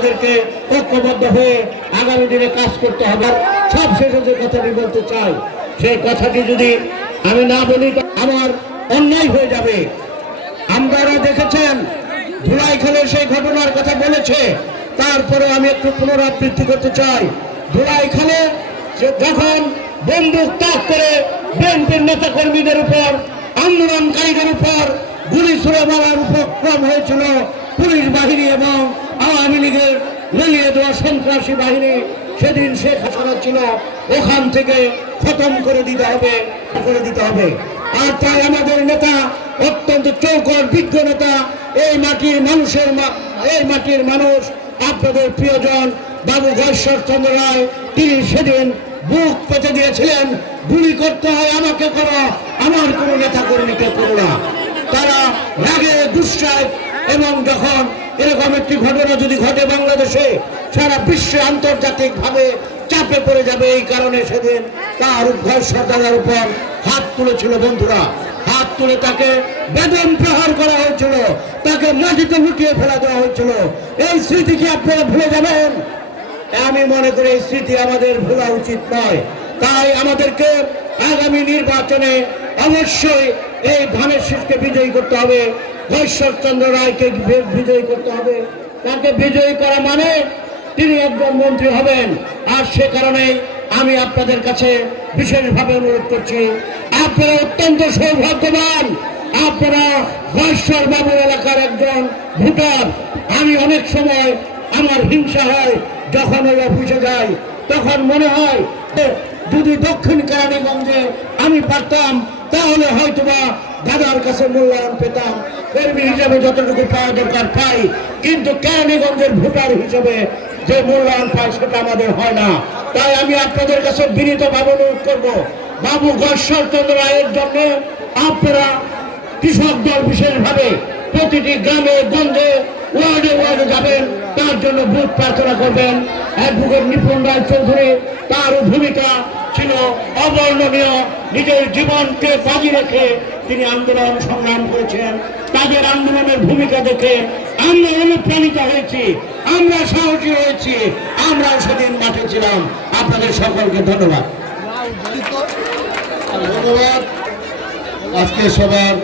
আমাদেরকে ঐক্যবদ্ধ হয়ে আগামী দিনে কাজ করতে হবে। সব শেষে যে কথাটি বলতে চাই, সেই কথাটি যদি আমি না বলি তো আমার অন্যায় হয়ে যাবে। আপনারা দেখেছেন ধুলাইখালের সেই ঘটনার কথা বলেছে, তারপরে আমি একটু পুনরাবৃত্তি করতে চাই। ধুলাইখালে যখন বন্দুক তাক করে বিএনপির নেতা কর্মীদের উপর, আন্দোলনকারীদের উপর গুলি ছুড়ে মারার উপক্রম হয়েছিল পুলিশ বাহিনী এবং আওয়ামী লীগের লেলিয়ে দেওয়া সন্ত্রাসী বাহিনী, সেদিন শেখ হাসিনা ছিল ওখান থেকে খতম করে দিতে হবে। আর তাই আমাদের নেতা অত্যন্ত চৌকর বিজ্ঞ নেতা, এই মাটির মানুষ, আপনাদের প্রিয়জন বাবু গয়েশ্বর চন্দ্র রায়, তিনি সেদিন বুক পেতে দিয়েছিলেন, গুলি করতে হয় আমাকে করো, আমার কোনো নেতা কর্মীকে করো না। তারা রাগে গুসায়, এবং যখন এরকম একটি ঘটনা যদি ঘটে বাংলাদেশে, সারা বিশ্বে আন্তর্জাতিক ভাবে চাপে পড়ে যাবে। এই কারণে সেদিন তার গয়েশ্বর দাদার উপর হাত তুলেছিল বন্ধুরা, হাত তুলে তাকে বেদম প্রহার করা হয়েছিল, তাকে মাটিতে লুটিয়ে ফেলা দেওয়া হয়েছিল। এই স্মৃতি কি আপনারা ভুলে যাবেন? আমি মনে করি এই স্মৃতি আমাদের ভোলা উচিত নয়। তাই আমাদেরকে আগামী নির্বাচনে অবশ্যই এই ধানের শীষকে বিজয়ী করতে হবে, গয়েশ্বর চন্দ্র রায়কে বিজয়ী করতে হবে। তাকে বিজয়ী করা মানে তিনি একজন মন্ত্রী হবেন। আর সে কারণে আমি আপনাদের কাছে বিশেষভাবে অনুরোধ করছি, আপনারা অত্যন্ত সৌভাগ্যবান, আপনারা গয়েশ্বর বাবুর এলাকার একজন ভোটার। আমি অনেক সময় আমার হিংসা হয়, যখন ওই অফিসে যাই তখন মনে হয় যদি দক্ষিণ কেরানীগঞ্জে আমি পারতাম তাহলে হয়তোবা দাদার কাছে মূল্যায়ন পেতাম, কর্মী হিসেবে যতটুকু পাওয়া দরকার পাই, কিন্তু কেরানীগঞ্জের ভোটার হিসেবে যে মূল্যায়ন পায় সেটা আমাদের হয় না। তাই আমি আপনাদের কাছে বিনীতভাবে অনুরোধ করবো, বাবু গয়েশ্বর চন্দ্র রায়ের জন্য আপনারা কৃষক দল বিশেষভাবে প্রতিটি গ্রামে গঞ্জে ওয়ার্ডে যাবেন, তার জন্য ভোট প্রার্থনা করবেন। অ্যাডভোকেট নিপুণ রায় চৌধুরী, তার ভূমিকা ছিল অবর্ণনীয়। নিজের জীবনকে বাজি রেখে তিনি আন্দোলন সংগ্রাম করেছেন। তাদের আন্দোলনের ভূমিকা দেখে আমরা অনুপ্রাণিত হয়েছি, আমরা সাহসী হয়েছি, আমরা সেদিন মাঠে ছিলাম। আপনাদের সকলকে ধন্যবাদ। আজকে সবার